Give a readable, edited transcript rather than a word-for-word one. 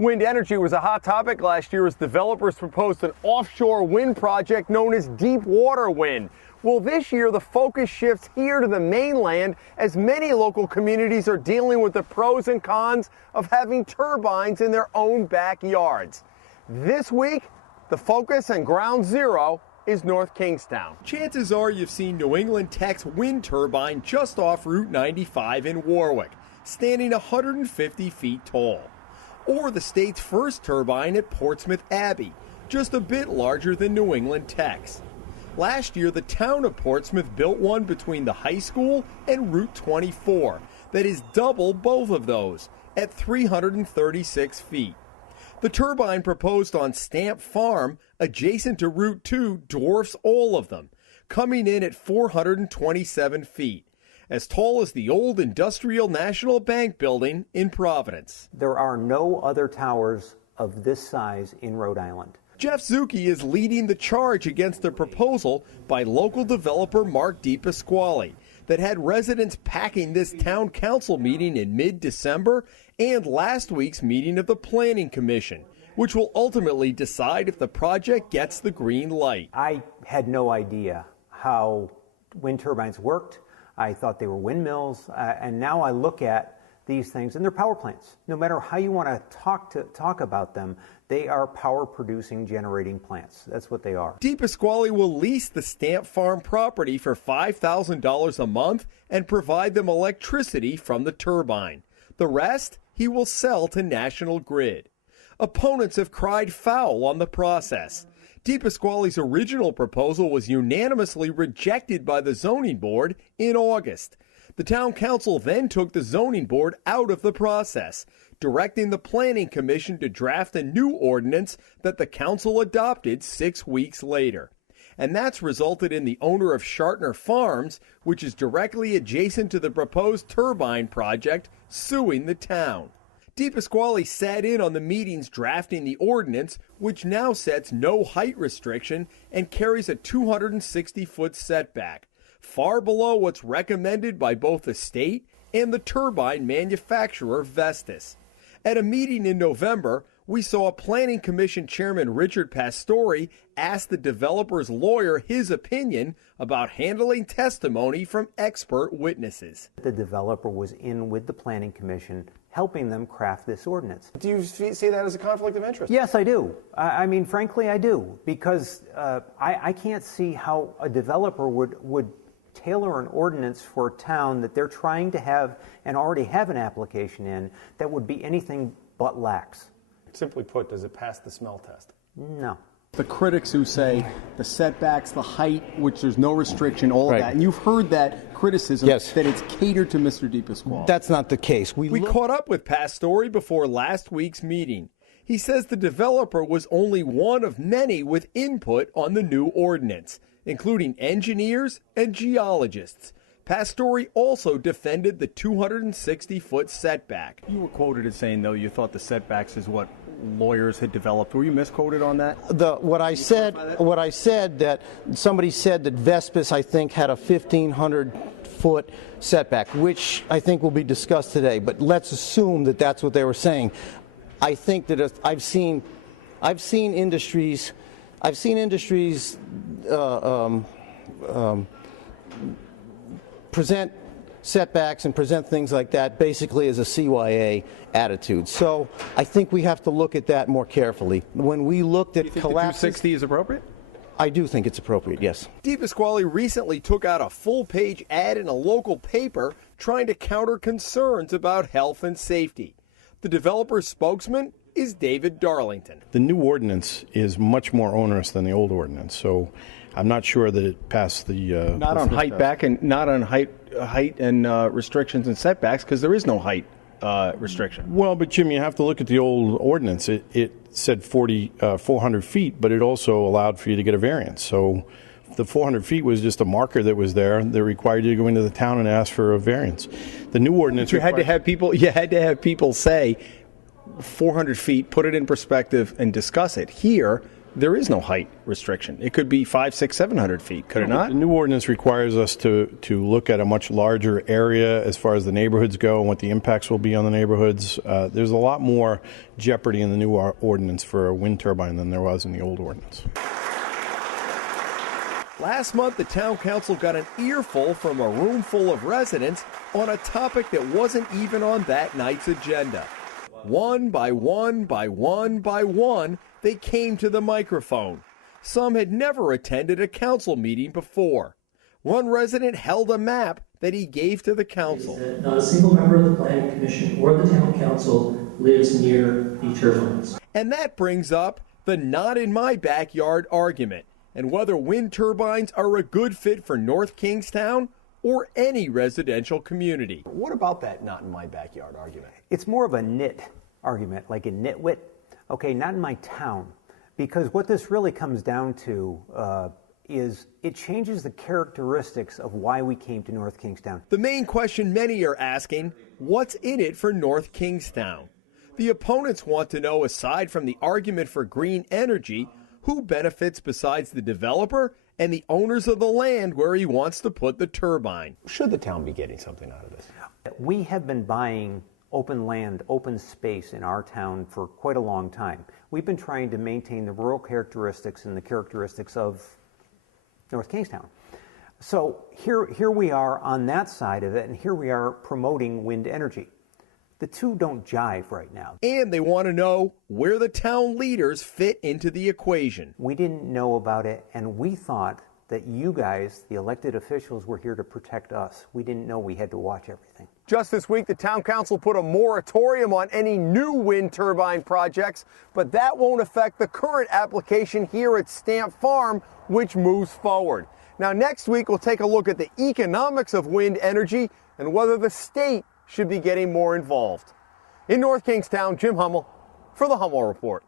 Wind energy was a hot topic last year as developers proposed an offshore wind project known as Deepwater Wind. Well, this year the focus shifts here to the mainland as many local communities are dealing with the pros and cons of having turbines in their own backyards. This week, the focus and ground zero is North Kingstown. Chances are you've seen New England Tech's wind turbine just off Route 95 in Warwick, standing 150 feet tall. Or the state's first turbine at Portsmouth Abbey, just a bit larger than New England Tech's. Last year, the town of Portsmouth built one between the high school and Route 24 that is double both of those at 336 feet. The turbine proposed on Stamp Farm, adjacent to Route 2, dwarfs all of them, coming in at 427 feet, as tall as the old Industrial National Bank building in Providence. There are no other towers of this size in Rhode Island. Jeff Zucchi is leading the charge against the proposal by local developer Mark DePasquale that had residents packing this town council meeting in mid-December and last week's meeting of the Planning Commission, which will ultimately decide if the project gets the green light. I had no idea how wind turbines worked. I thought they were windmills, and now I look at these things, and they're power plants. No matter how you want to talk about them, they are power-producing, generating plants. That's what they are. DePasquale will lease the Stamp Farm property for $5,000 a month and provide them electricity from the turbine. The rest he will sell to National Grid. Opponents have cried foul on the process. DePasquale's original proposal was unanimously rejected by the zoning board in August. The town council then took the zoning board out of the process, directing the Planning Commission to draft a new ordinance that the council adopted 6 weeks later. And that's resulted in the owner of Shartner Farms, which is directly adjacent to the proposed turbine project, suing the town. DePasquale sat in on the meetings drafting the ordinance, which now sets no height restriction and carries a 260-foot setback, far below what's recommended by both the state and the turbine manufacturer Vestas. At a meeting in November, we saw Planning Commission Chairman Richard Pastore ask the developer's lawyer his opinion about handling testimony from expert witnesses. The developer was in with the Planning Commission helping them craft this ordinance. Do you see that as a conflict of interest? Yes, I do. I mean, frankly, I do, because I can't see how a developer would tailor an ordinance for a town that they're trying to have and already have an application in that would be anything but lax. Simply put, does it pass the smell test? No. The critics who say the setbacks, the height, which there's no restriction, all of that, and you've heard that criticism that it's catered to Mr. DePasquale. That's not the case. We caught up with Pastore before last week's meeting. He says the developer was only one of many with input on the new ordinance, including engineers and geologists. Pastore also defended the 260-foot setback. You were quoted as saying, though, you thought the setbacks is what lawyers had developed. Were you misquoted on that? What I said that somebody said that Vestas, I think, had a 1,500-foot setback, which I think will be discussed today. But let's assume that that's what they were saying. I think that I've seen industries present setbacks and present things like that basically as a CYA attitude. So I think we have to look at that more carefully. When we looked at collapses, 260 is appropriate? I do think it's appropriate, yes. DePasquale recently took out a full-page ad in a local paper trying to counter concerns about health and safety. The developer's spokesman is David Darlington. The new ordinance is much more onerous than the old ordinance, so I'm not sure that it passed the... not on height back and not on height and restrictions and setbacks, because there is no height restriction. Well, but Jim, you have to look at the old ordinance. It said 400 feet, but it also allowed for you to get a variance. So the 400 feet was just a marker that was there that required you to go into the town and ask for a variance. The new ordinance... You had to have people say 400 feet, put it in perspective, and discuss it. Here, there is no height restriction. It could be 500, 600, 700 feet, could it not? The new ordinance requires us to look at a much larger area as far as the neighborhoods go and what the impacts will be on the neighborhoods. There's a lot more jeopardy in the new ordinance for a wind turbine than there was in the old ordinance. Last month, the town council got an earful from a room full of residents on a topic that wasn't even on that night's agenda. One by one by one by one, they came to the microphone. Some had never attended a council meeting before. One resident held a map that he gave to the council. Not a single member of the planning commission or the town council lives near the turbines. And that brings up the not in my backyard argument, and whether wind turbines are a good fit for North Kingstown or any residential community. What about that not in my backyard argument? It's more of a nit argument, like a nitwit. Okay, not in my town. Because what this really comes down to is it changes the characteristics of why we came to North Kingstown. The main question many are asking, what's in it for North Kingstown? The opponents want to know, aside from the argument for green energy, who benefits besides the developer and the owners of the land where he wants to put the turbine. Should the town be getting something out of this? We have been buying open land, open space in our town for quite a long time. We've been trying to maintain the rural characteristics and the characteristics of North Kingstown. So here we are on that side of it, and here we are promoting wind energy. The two don't jive right now. And they want to know where the town leaders fit into the equation. We didn't know about it, and we thought that you guys, the elected officials, were here to protect us. We didn't know we had to watch everything. Just this week, the town council put a moratorium on any new wind turbine projects, but that won't affect the current application here at Stamp Farm, which moves forward. Now, next week, we'll take a look at the economics of wind energy and whether the state should be getting more involved. In North Kingstown, Jim Hummel for the Hummel Report.